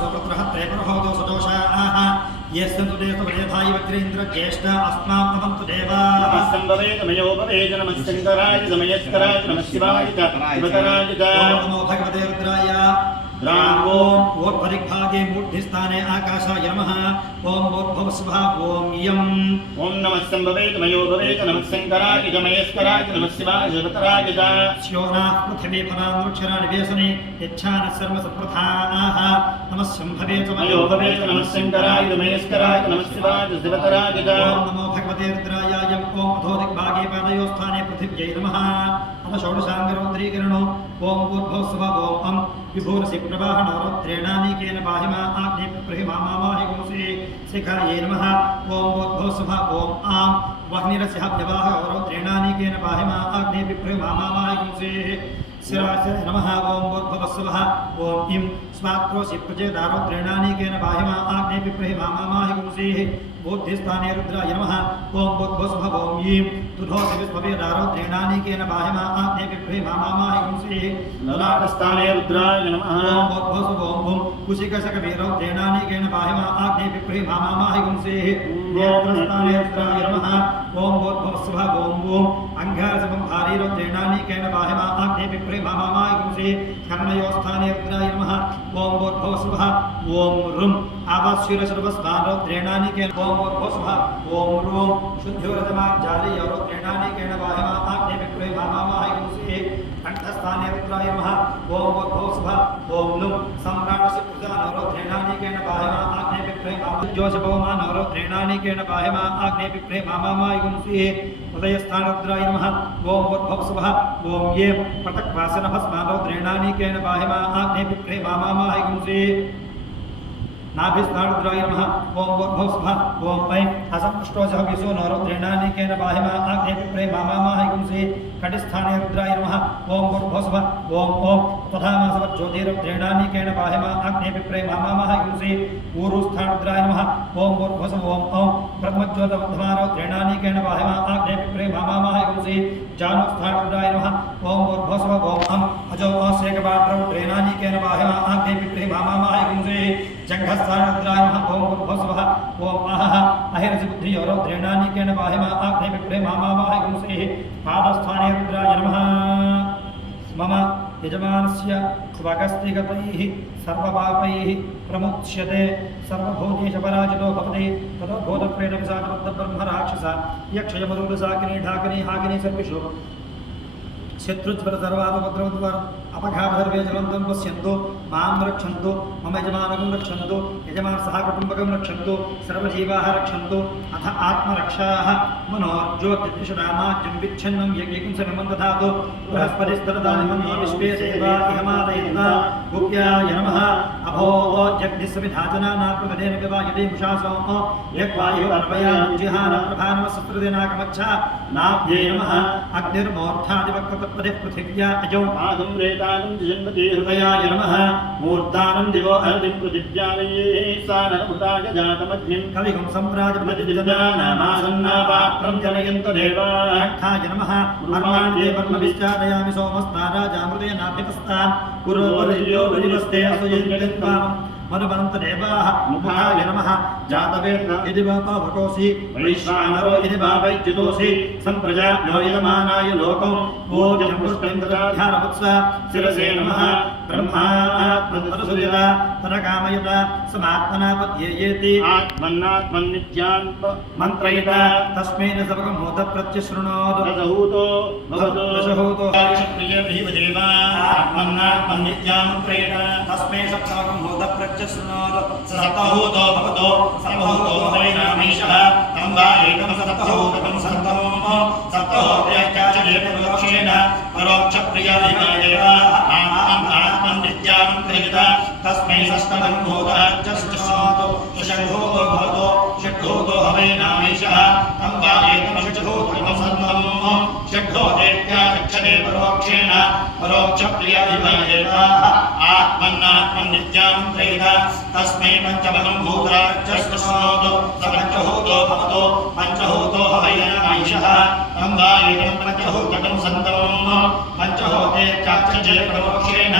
सोपुत्रः त्रैपुरहोदो सदोषाः यस्मिन् सुदेशवदेधाय वज्रेन्द्र ज्येष्ठ अस्मान् नमन्तु देवाः नमस्संभवे तमयोपवेद नमः शङ्कराय नमस्कराय नमः शिवाय शिवतराय नमो भगवते रुद्राय द्रावो ऊर्ध्वदिग्भागे मूर्धिस्थाने आकाशाय नमः ओम ऊर्ध्वस्वः ओम यं ओम नमः संभवे तमयोपवेद नमः शङ्कराय नमस्कराय नमः शिवाय शिवतराय स्योनाः पृथिवी फलान्वृक्षरा निवेशने यच्छानः सर्वसप्रथाः नमः संभवे तमयोपवेद नमः शङ्कराय नमस्कराय नमः शिवाय शिवतराय ओम नमो भगवते रुद्राय यं ओम अधोदिग्भागे पादयोस्थाने पृथिव्यै नमः षोडशाङ्गरोद्रीकरणो ओम ऊर्ध्वस्वः ओम विभूरसि प्रवाहणोरुद्रेणानीकेन पाहिमा आग्ने प्रहिमामाहि गुंसि शिखायै नमः ओम ऊर्ध्वस्वः ओम आम वह्निरस्यः व्यवाहरुद्रेणानीकेन पाहिमा आग्ने प्रहिमामाहि गुंसि शिराय नमः ओम ऊर्ध्वस्वः ओम इं स्वात्रोसि प्रचेदारुद्रेणानीकेन पाहिमा आग्ने प्रहिमामाहि गुंसि बुद्धिस्थाने रुद्राय नमः ओम बुद्ध्वस्वः ओम ईं तुधोसि विश्ववेदारुद्रेणानीकेन पाहिमा आग्ने प्रहिमामाहि गुंसि ललाटस्थाने रुद्राय नमः ओम बुद्ध्वस्वः ओम भूम कुशिकशकवीरुद्रेणानीकेन पाहिमा आग्ने प्रहिमामाहि गुंसि नेत्रस्थाने रुद्राय नमः ओम बुद्ध्वस्वः ओम भूम अंगारसमं भारीरुद्रेणानीकेन पाहिमा आग्ने प्रहिमामाहि गुंसि कर्णयोस्थाने रुद्राय नमः ओम बुद्ध्वस्वः ओम रुम आवास्युरशर्वस्वारुद्रेणानीकेन ओम बुद्ध्वस्वः ओम रूम शुद्ध्योरजमाज्जालीयरुद्रेणानीकेन पाहिमा आग्ने प्रहिमामाहि गुंसि कंठस्थाने रुद्राय नमः ओम बुद्ध्वस्वः ओम लुम सम्राटसिद्धुजानरुद्रेणानीकेन पाहिमा आग्ने प्रहिमामाहि जोषभवमानरुद्रेणानीकेन पाहिमा आग्ने प्रहिमामाहि गुंसि हृदयस्थाने रुद्राय नमः ओम बुद्ध्वस्वः ओम ये पटक्वासनभस्मारुद्रेणानीकेन पाहिमा आग्ने प्रहिमामाहि गुंसि नाभिस्थाने रुद्राय नमः ओम बुद्ध्वस्वः ओम ऐं असंपुष्टोऽसः विशो नरुद्रेणानीकेन पाहिमा आग्ने प्रहिमामाहि गुंसि कटिस्थाने रुद्राय नमः ओम बुद्ध्वस्वः ओम ओम तथामासवज्योतिरुद्रेणानीकेन पाहिमा आग्ने प्रहिमामाहि गुंसि ऊरुस्थाने रुद्राय नमः ओम बुद्ध्वस्वः ओम ओम ब्रह्मज्योतिर्धमारुद्रेणानीकेन पाहिमा आग्ने प्रहिमामाहि गुंसि जानुस्थाने रुद्राय नमः ओम बुद्ध्वस्वः ओम अं अजो असेकपात्ररुद्रेणानीकेन पाहिमा आग्ने प्रहिमामाहि गुंसि जंघस्थाने रुद्राय नमः ओम बुद्ध्वस्वः ओम अहः अहिरसिबुद्धियोरुद्रेणानीकेन पाहिमा आग्ने प्रहिमामाहि गुंसि पादस्थाने रुद्राय नमः मम यजमानस्य स्वगस्तिगतैः सर्वपापैः प्रमुच्यते सर्वभूतेशपराजितो भवति ततो भूतप्रेतपिशाचबद्धब्रह्मराक्षस यक्षयमरूपसाकिनी ढाकिनी हाकिनी सर्वेषु शत्रुज्वर सर्वापद्रवद्वर अपघातसर्वे जलन्तं पश्यन्तु मां रक्षन्तु मम यजमानकं रक्षन्तु यजमानसह कुटुम्बकं रक्षन्तु सर्वजीवाः रक्षन्तु अथ आत्मरक्षाः मनोर्ज्योतिषदामाज्यं विच्छिन्नं यज्ञिकं समिमं दधातु बृहस्पतिस्तरदानिमन्नो विश्वे देवा इहमादयन्त गुप्याय नमः अभो जग्निस्समिधाजनानाप्रगदेन विवायते मुषासो यग्वायुरर्वयाजिहानप्रभानमसस्त्रदिनाकमच्छा नाभ्ये नमः अग्निर्मोर्थादिवक्तपदे पृथिव्या अजौ पादं रेतानं जन्मति हृदयाय नमः मूर्धानं दिवो अर्धिं पृथिव्यालये सानरभुताय जातमग्निं कविगुं सम्प्राजपतिजनानामासन्नापात्रं जनयन्त देवाः अर्थाय नमः अर्वाण्ये ब्रह्मविश्चादयामि सोमस्ताराजामृतेनाभितस्तान् पुरोपरियो बलिवस्ते असुयन्त्वाम् मनुमन्तदेवाः मुखाय नमः जातवेद इति वापावकोऽसि वैश्वानरो इति वावैद्युतोऽसि सम्प्रजाभ्यो यजमानाय लोकं भोजं पुष्टं ददाध्यानवत्स शिरसे नमः ब्रह्मात्मनसुयता तनकामयता समात्मना पद्येयेति आत्मन्नात्मन्नित्यान् मन्त्रयिता तस्मै न सर्वं मोदप्रत्यशृणोतु दशहूतो भवतो दशहूतो क्षत्रियैव देवा आत्मन्नात्मन्नित्यान् मन्त्रयिता तस्मै सर्वं मोदप्रत्यशृणोतु सप्तहूतो भवतो सप्तहूतो हवैनामीशः तं वा एकमसप्तहूतकं सप्तहोम सप्तहोत्याचार्यपरोक्षेण परोक्षप्रियादिमादेवा आत्मन्नित्यामन्त्रयिता तस्मै षष्ठं भूताच्चष्टशोतो षड्भूतो भवतो षड्भूतो हवैनामीशः तं वा एकमषड्भूतकं सप्तहोम षड्भूतेत्याचक्षते परोक्षेण परोक्षप्रियादिमादेवा आत्मन्नात्मन्नित्यामन्त्रयिता तस्मै पंचमं भूताच्चष्टशोतो सपञ्चभूतो भवतो पंचभूतो हवैनामीशः तं वा एकं पंचभूतकं सप्तहोम पंचभूतेत्याचक्षते परोक्षेण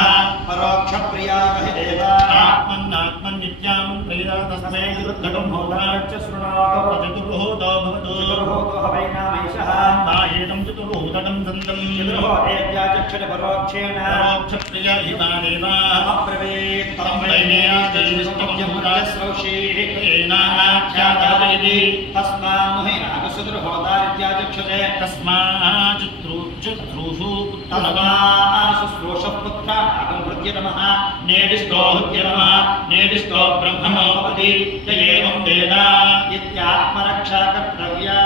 परोक्षप्रियादिमादेवा आत्मन्नात्म नित्यां प्रेदा तस्मै गुरुद्धकं होतारच्च शृणोतु चतुर्होतो भवतु चतुर्होतो हवै नामैषः तायेतं चतुर्होतकं सन्तं चतुर्होतेऽद्याचक्षते परोक्षप्रिया हिता देवाः अब्रवीत् तं वैनेयादेष्टमुद्रस्रौषीः येनाख्यातवेदि तस्मान्नुहि नागसुदुर्होतारित्याचक्षते तस्माच्चुत्रुषु तस्माशुश्रूषः पुत्राणागं हृद्यतमः नेदिष्टो हृद्यतमः नेदिष्टो ब्रह्मणो भवति य एवं वेद इत्यात्मरक्षा कर्तव्या